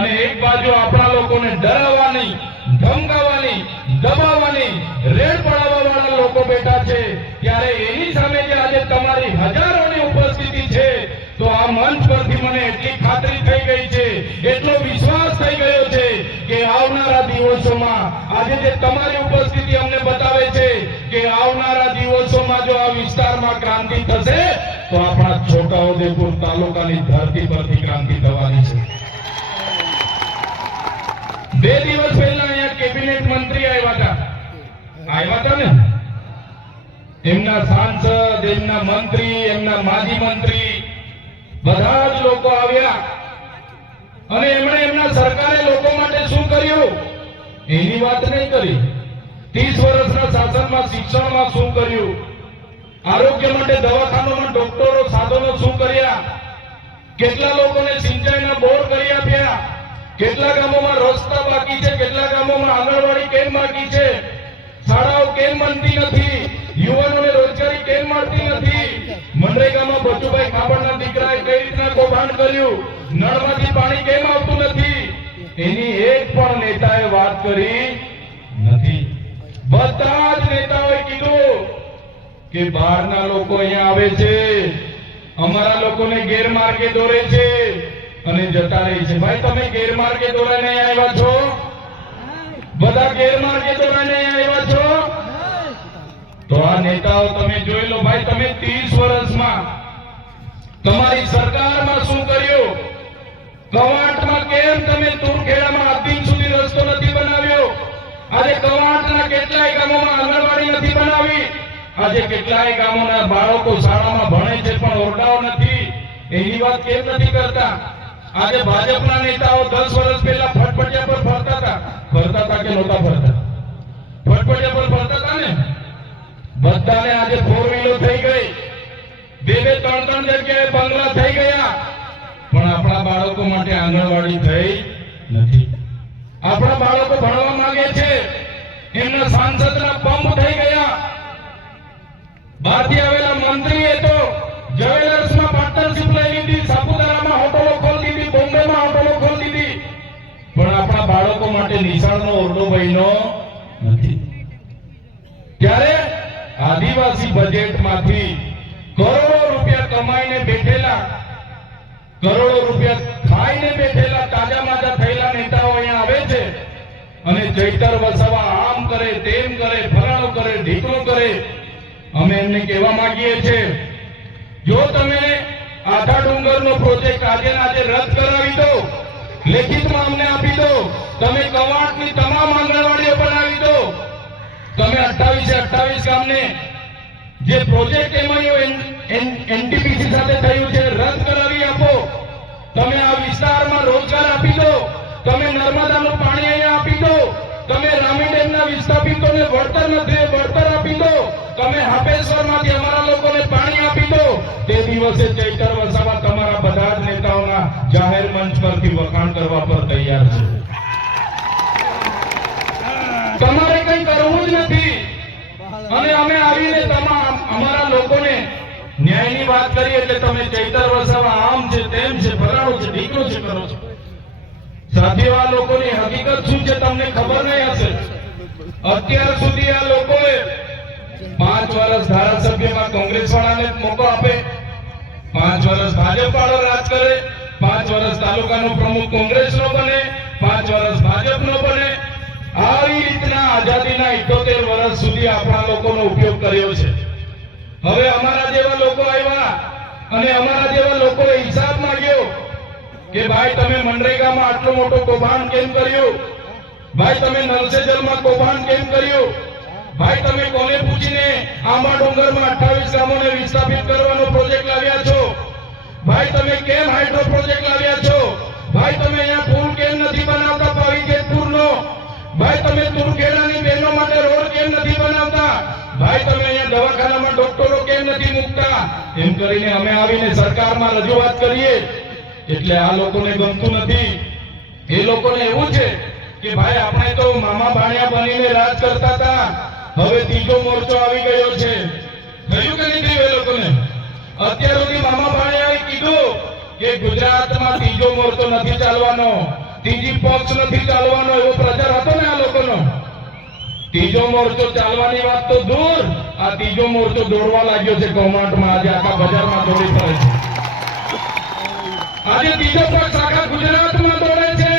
અને એક બાજુ આપણા લોકોને ડરાવવાની, ધમકાવવાની, દબાવવાની, રેડ પડાવવા લોકો બેઠા છે. ત્યારે એની સામે જે આજે તમારી હજારોની ઉપસ્થિતિ છે, તો આ મંચ પરથી મને એટલી ખાતરી થઈ ગઈ છે, એટલો વિશ્વાસ થઈ ગયો છે કે આવનારા દિવસોમાં, આજે જે તમારી ઉપસ્થિતિ અમને બતાવે છે કે આવનારા દિવસોમાં જો આ વિસ્તારમાં ક્રાંતિ થશે, તો આપણા છોટાઉદેપુર તાલુકાની ધરતી પરથી ક્રાંતિ થવાની છે. બે દિવસ પહેલા અહીંયા કેબિનેટ મંત્રી આવ્યા હતા. આવ્યા હતા ને? એમના સાંસદ, એમના મંત્રી, એમના માજી મંત્રી બધા જ લોકો આવ્યા. અને એમણે એમના સરકારે લોકો માટે શું કર્યું? એની વાત નહીં કરી. ત્રીસ વર્ષના શાસનમાં શિક્ષણમાં શું કર્યું? આરોગ્ય માટે દવાખાનામાં ડોક્ટરો સાધનો શું કર્યા? કેટલા લોકોને સિંચાઈના બોર કરી આપ્યા? કેટલા ગામોમાં રસ્તા બાકી છે? કેટલા ગામોમાં આંગણવાડી કેમ બાકી છે? શાળાઓ કેમ બનતી નથી? યુવાનોને રોજગારી કેમ મળતી નથી? મનરેગામાં બચુભાઈ ખાબડના દીકરાએ કઈ રીતના કૌભાંડ કર્યું? નળમાંથી પાણી કેમ આવતું નથી? એની એક પણ નેતાએ વાત કરી નથી. બધા જ નેતાઓએ કીધું કે બહારના લોકો અહીંયા આવે છે. અમારા લોકોને ગેરમાર્ગે દોરે છે. અને જતા રહી છે. ભાઈ, તમે ગેરમાર્ગે દોરાઈને આવ્યા છો? બધા ગેરમાર્ગે દોરાઈને આવ્યા છો? તો આ નેતાઓ તમે જોઈ લો ભાઈ, તમે 30 વર્ષમાં તમારી સરકારમાં શું કર્યું? કવાંટમાં કેમ તમે તુરખેડામાં આદિન સુધી રસ્તો નથી બનાવ્યો? આજે કવાંટના કેટલાય ગામોમાં આંગણવાડી નથી બનાવી? આજે કેટલાય ગામોના બાળકો શાળામાં ભણે છે પણ ઓરડાઓ નથી. એની વાત કેમ નથી કરતા? આજે ભાજપના નેતાઓ 10 વર્ષ પહેલા ફટફટિયા પર ફરતા હતા. ફરતા હતા કે નહોતા ફરતા? ફટફટિયા પર ફરતા હતા ને? બધાને આજે ફોર વ્હીલર થઈ ગઈ. બે બે, ત્રણ ત્રણ જગ્યાએ બંગલા થઈ ગયા. પણ આપણા બાળકો માટે આંગણવાડી થઈ નથી. આપણા બાળકો ભણવા માંગે છે. એમના સાંસદના પંપ થઈ ગયા. બહારથી આવેલા મંત્રીએ તો ઓરડો બન્યો નથી. ત્યારે આદિવાસી બજેટમાંથી કરોડો રૂપિયા કમાઈને બેઠેલા, કરોડો રૂપિયા ખાઈને બેઠેલા તાજા માજા થયેલા નેતાઓ અહીંયા આવે છે અને ચૈતર વસાવા આમ કરે, તેમ કરે ફરાળો કરે ઢીકળો કરે. અમે એમને કહેવા માંગીએ છીએ, જો તમે આધા ડુંગરનો પ્રોજેક્ટ આજે ને આજે રદ કરાવી દો લેખિતમાં અમને આપી દો. તમે કવાંટની તમામ આંગણવાડીઓ બનાવી દો. તમે અઠાવીસે અઠાવીસ ગામને જે પ્રોજેક્ટ એમાં એનટીપીસી સાથે થયું છે, રદ કરાવી આપો. તમે આ વિસ્તારમાં રોજગાર આપી દો. તમે નર્મદાનું પાણી અહીંયા આપી દો. તમે રામી ડેમના વિસ્થાપિતોને વળતર નથી વળતર આપી દો. તમે હાપેશ્વરમાંથી અમારા લોકોને પાણી આપી દો. તે દિવસે ચૈતર વસાવા તમારા બધા જ નેતાઓના જાહેર મંચ પરથી વખાણ કરવા પર તૈયાર છે. તમારે કઈ કરવું જ નથી. અને અમે આવીને તમામ, અમારા લોકોને ન્યાયની વાત કરી એટલે તમે ચૈતર વસાવા આમ છે, તેમ છે ભરાડો છે ઢીકણું છે, કરો છો. સાથીઓ, આ લોકોની હકીકત શું છે તમને ખબર નહીં હશે? અત્યાર સુધી આ લોકોએ પાંચ વર્ષ ધારાસભ્યમાં કોંગ્રેસ વાળાને મોકો આપે. પાંચ વર્ષ ભાજપ વાળો રાજ કરે. તાલુકાનો પ્રમુખ કોંગ્રેસનો બને, પાંચ વર્ષ ભાજપનો બને. આવી રીતના આઝાદીના 78 વર્ષ સુધી આપણા લોકોનો ઉપયોગ કર્યો છે. હવે અમારા જેવા લોકો આવ્યા અને અમારા જેવા લોકોએ હિસાબ માંગ્યો કે ભાઈ તમે મનરેગામાં આટલો મોટો કૌભાંડ કેમ કર્યું? ભાઈ તમે નલ સે જલમાં કૌભાંડ કેમ કર્યું? ભાઈ તમે કોને પૂછીને આંબા ડુંગરમાં 28 ગામોને વિસ્થાપિત કરવાનો પ્રોજેક્ટ લાવ્યા છો? ભાઈ તમે કેમ હાઇડ્રો પ્રોજેક્ટ લાવ્યા છો? ભાઈ, તમે અહીંયા દવાખાનામાં ડોક્ટરો કેમ નથી મૂકતા? એમ કરીને અમે આવીને સરકારમાં રજૂઆત કરીએ. એટલે આ લોકોને ગમતું નથી. એ લોકોને એવું છે કે ભાઈ, આપણે તો મામા ભાણિયા બનીને રાજ કરતા હતા. હવે ત્રીજો મોરચો આવી ગયો છે. થયું કે નહીં થયું એ લોકોને? અત્યાર સુધી મામા ભાણિયાએ કીધું કે ગુજરાતમાં ત્રીજો મોરચો નથી ચાલવાનો, ત્રીજી પક્ષ નથી ચાલવાનો એવો પ્રચાર હતો ને આ લોકોનો? ત્રીજો મોરચો ચાલવાની વાત તો દૂર. આ ત્રીજો મોરચો દોડવા લાગ્યો છે કૌમાંટમાં આજે આખા બજારમાં દોડી ફરે છે. આજે ત્રીજો પક્ષ આખા ગુજરાતમાં દોડે છે.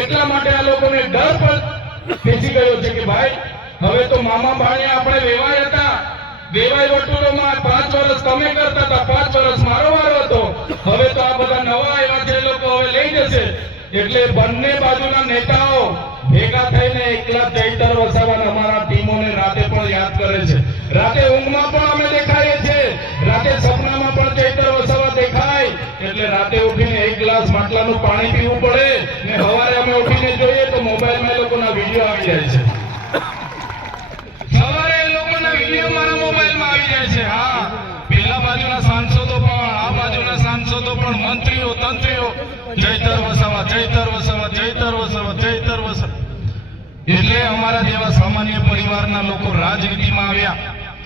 એટલા માટે આ લોકોને ડર પણ બેસી ગયો છે કે ભાઈ, હવે તો મામા ભાણિયા આપણે વેવાય હતા. વેવાય વટુરોમાં પાંચ વર્ષ તમે કરતા હતા, પાંચ વર્ષ મારો વારો હતો. હવે તો આ બધા નવા આવ્યા છે લોકો હવે લઈ જશે. એટલે બંને બાજુના નેતાઓ ભેગા થઈને એકલા ચૈતર વસાવા અમારા ટીમોને રાતે પણ યાદ કરે છે. રાતે ઊંઘમાં પણ અમે દેખાઈએ છીએ. રાતે સપનામાં પણ ચૈતર વસાવા દેખાય. એટલે રાતે ઉઠીને એક ગ્લાસ માટલાનું પાણી પીવું પડે ને સવારે અમે ઉઠીને જોઈએ તો મોબાઈલમાં લોકોના વીડિયો આવી જાય છે સવારે એ લોકોના વીડિયો મારા મોબાઈલમાં આવી જાય છે હા પેલા બાજુના સાંસદો પણ આ બાજુના સાંસદો પણ મંત્રીઓ તંત્રીઓ ચૈતર વસાવા ચૈતર વસાવા ચૈતર વસાવા ચૈતર વસાવા એટલે અમારા જેવા સામાન્ય પરિવારના લોકો રાજનીતિમાં આવ્યા.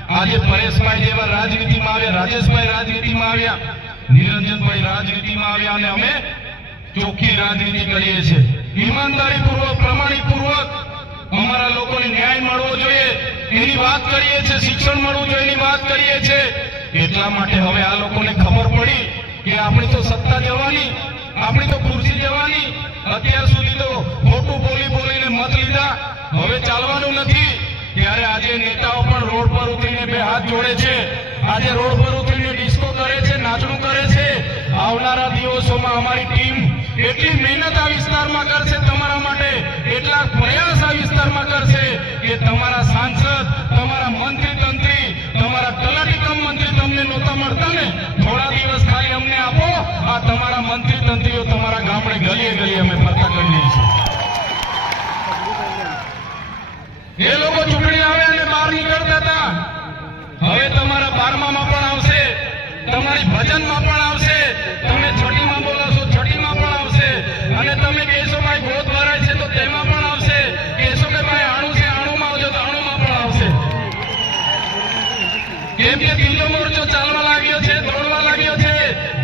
આજે પરેશભાઈ જેવા રાજનીતિમાં આવ્યા, રાજેશભાઈ રાજનીતિમાં આવ્યા, નિરંજનભાઈ રાજનીતિમાં આવ્યા અને અમે ચોખ્ખી રાજનીતિ કરીએ છીએ. ઈમાનદારી પૂર્વક પ્રમાણિક પૂર્વક અમારા લોકોને ન્યાય મળવો જોઈએ. એની વાત કરીએ છીએ, શિક્ષણ મળવું જોઈએ એની વાત કરીએ છીએ. એટલા માટે હવે આ લોકોને ખબર પડી કે આપણી તો સત્તા જવાની, આપણી તો ખુરશી જવાની. અત્યાર સુધી તો ખોટું બોલી બોલીને મત લીધા. હવે ચાલવાનું નથી. ત્યારે આજે નેતાઓ પણ રોડ પર ઉતરીને બે હાથ જોડે છે. આજે રોડ પર ઉતરીને ડિસ્કો કરે છે, નાચણું કરે છે. આવનારા દિવસોમાં અમારી ટીમ એટલી મહેનત આ વિસ્તારમાં કરશે, તમારા માટે એટલા પ્રયાસ આ વિસ્તારમાં કરશે કે તમારા સાંસદ, તમારા મંત્રી તંત્રી, તમારા તલાટી કમ મંત્રી તમને નહોતા મળતા ને? થોડા દિવસ ખાલી અમને આપો. આ તમારા મંત્રી તંત્રીઓ તમારા ગામડે ગલીએ ગલીએ અમે ફરતા કરી દઈશું. એ લોકો ચૂંટણી આવે અને બહાર નીકળતા હતા. હવે તમારા બારમામાં પણ આવશે, તમારી ભજનમાં પણ આવશે, તમે છઠ્ઠીમાં બોલાવશો છઠ્ઠીમાં પણ આવશે. અને તમે કહેશો ભાઈ ગોત ભરાય છે તો તેમાં પણ આવશે. કહેશો કે ભાઈ આણું છે, આણુમાં આવજો તો આણુંમાં પણ આવશે. કેમ કે ત્રીજો મોરચો ચાલવા લાગ્યો છે, દોડવા લાગ્યો છે.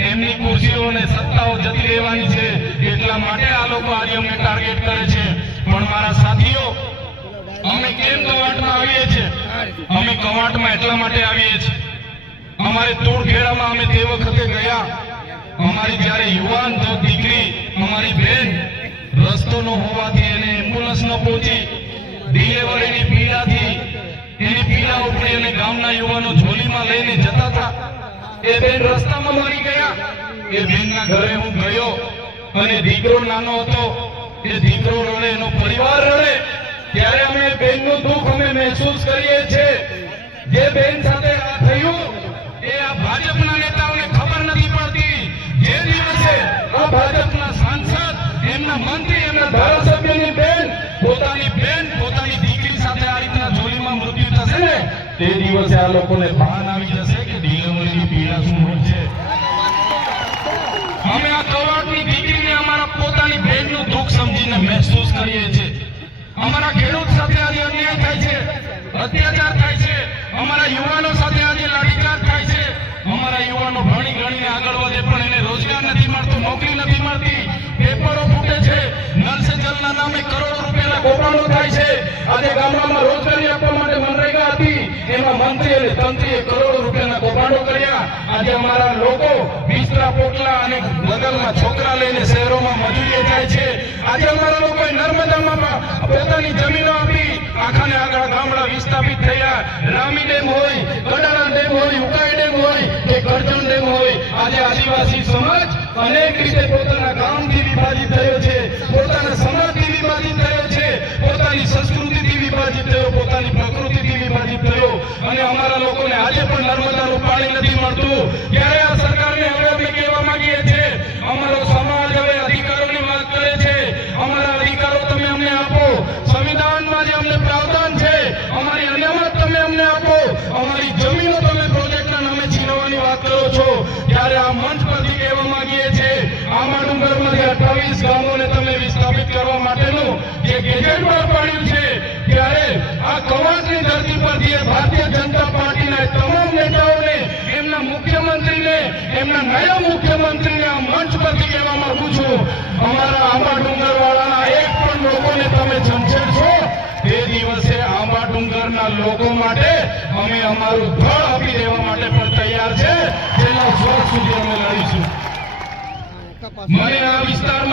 એમની ખુરશીઓ અને સત્તાઓ જતી રહેવાની છે. એટલા માટે આ લોકો આજે અમને ટાર્ગેટ કરે છે. પણ મારા સાથીઓ અમે કેમ કવાટમાં આવીએ છીએ? અમે કવાટમાં એટલા માટે આવીએ છીએ. અમારે તોડખેડામાં અમે તે વખતે ગયા. અમારી જ્યારે યુવાન દીકરી, અમારી બેન રસ્તો ન હોવાથી એને એમ્બ્યુલન્સ ન પહોંચી, ડિલેવરીની પીડાથી, એની પીડા ઉપડી અને ગામના યુવાનો ઝોલીમાં લઈને જતા હતા. એ બેન રસ્તામાં મરી ગયા. એ બેનના ઘરે હું ગયો અને દીકરો નાનો હતો. એ દીકરો રડે, એનો પરિવાર રડે. ત્યારે અમે બેનનું દુઃખ અમે મહેસૂસ કરીએ છીએ. જે બેન સાથે આ થયું, એ આ ભાજપના નેતાઓને ખબર નથી પડતી. જે દિવસે આ ભાજપના સાંસદ, એમના મંત્રી, એમના ધારાસભ્યની બેન, પોતાની બેન, પોતાની દીકરી સાથે આ રીતના ઝોલીમાં મૃત્યુ થશે ને, તે દિવસે આ લોકોને ભાન આવી જશે કે ડિલિવરીની પીડા શું હોય છે. અમે આ કવાટની દીકરીને અમારા પોતાની બેનનું દુઃખ સમજીને મહેસૂસ કરીએ છીએ. અમારા ખેડૂત સાથે આજે અન્યાય થાય છે, અત્યાચાર થાય છે, અમારા યુવાનો સાથે આજે લાઠીચાર થાય છે, અમારા યુવાનો ભણી ગણીને આગળ વધે પણ એને રોજગાર નથી મળતો, નોકરી નથી મળતી, પેપરો ફૂટે છે નલ સે જલના નામે કરોડો રૂપિયાના કૌભાંડો થાય છે. આજે ગામડામાં રોજગારી આપવા માટે મનરેગા હતી, એમાં મંત્રી અને તંત્રીએ કરોડો રૂપિયાના કૌભાંડો કર્યા. આજે અમારા લોકો બીસરા પોટલા અને બગલમાં છોકરા લઈને શહેરોમાં મજૂરીએ જાય છે. આજે અમારા લોકોએ નર્મદામાં પોતાની જમીનો આપી આખાને આગળ ગામડા વિસ્થાપિત થયા. રામી ડેમ હોય, કડાણા ડેમ હોય, ઉકાઈ ડેમ હોય કે કરજણ ડેમ હોય, આજે આદિવાસી સમાજ અનેક રીતે પોતાના ગામથી વિભાજિત થયો છે. પોતાના સમાજથી વિભાજિત થયો છે. પોતાની સંસ્કૃતિથી વિભાજિત થયો, પોતાની પ્રકૃતિથી વિભાજિત થયો. અને અમારા લોકોને આજે પણ નર્મદાનું પાણી નથી મળતું વાત કરે છે. ત્યારે આ મંચ પરથી કહેવા માંગીએ છીએ, આમા ડુંગરમાંથી અઠ્ઠાવીસ ગામોને તમે વિસ્થાપિત કરવા માટેનું જે ગેજેટ બહાર પાડ્યું છે, ત્યારે આ કવાંટની ધરતી પરથી ભારતીય જનતા પાર્ટીના એમના તમામ નેતાઓને એમના મુખ્યમંત્રીને એમના નાયબ મુખ્યમંત્રીને આ મંચ પરથી કહેવા માંગુ છું. અમારા આંબા ડુંગરવાળાના એક પણ લોકોને તમે છંછેડશો તે દિવસે આંબા ડુંગરના લોકો માટે અમે અમારું ફળ આપી દેવા માટે પણ તૈયાર છે. તેના સ્વર સુધી અમે લડીશું. મને આ વિસ્તારમાં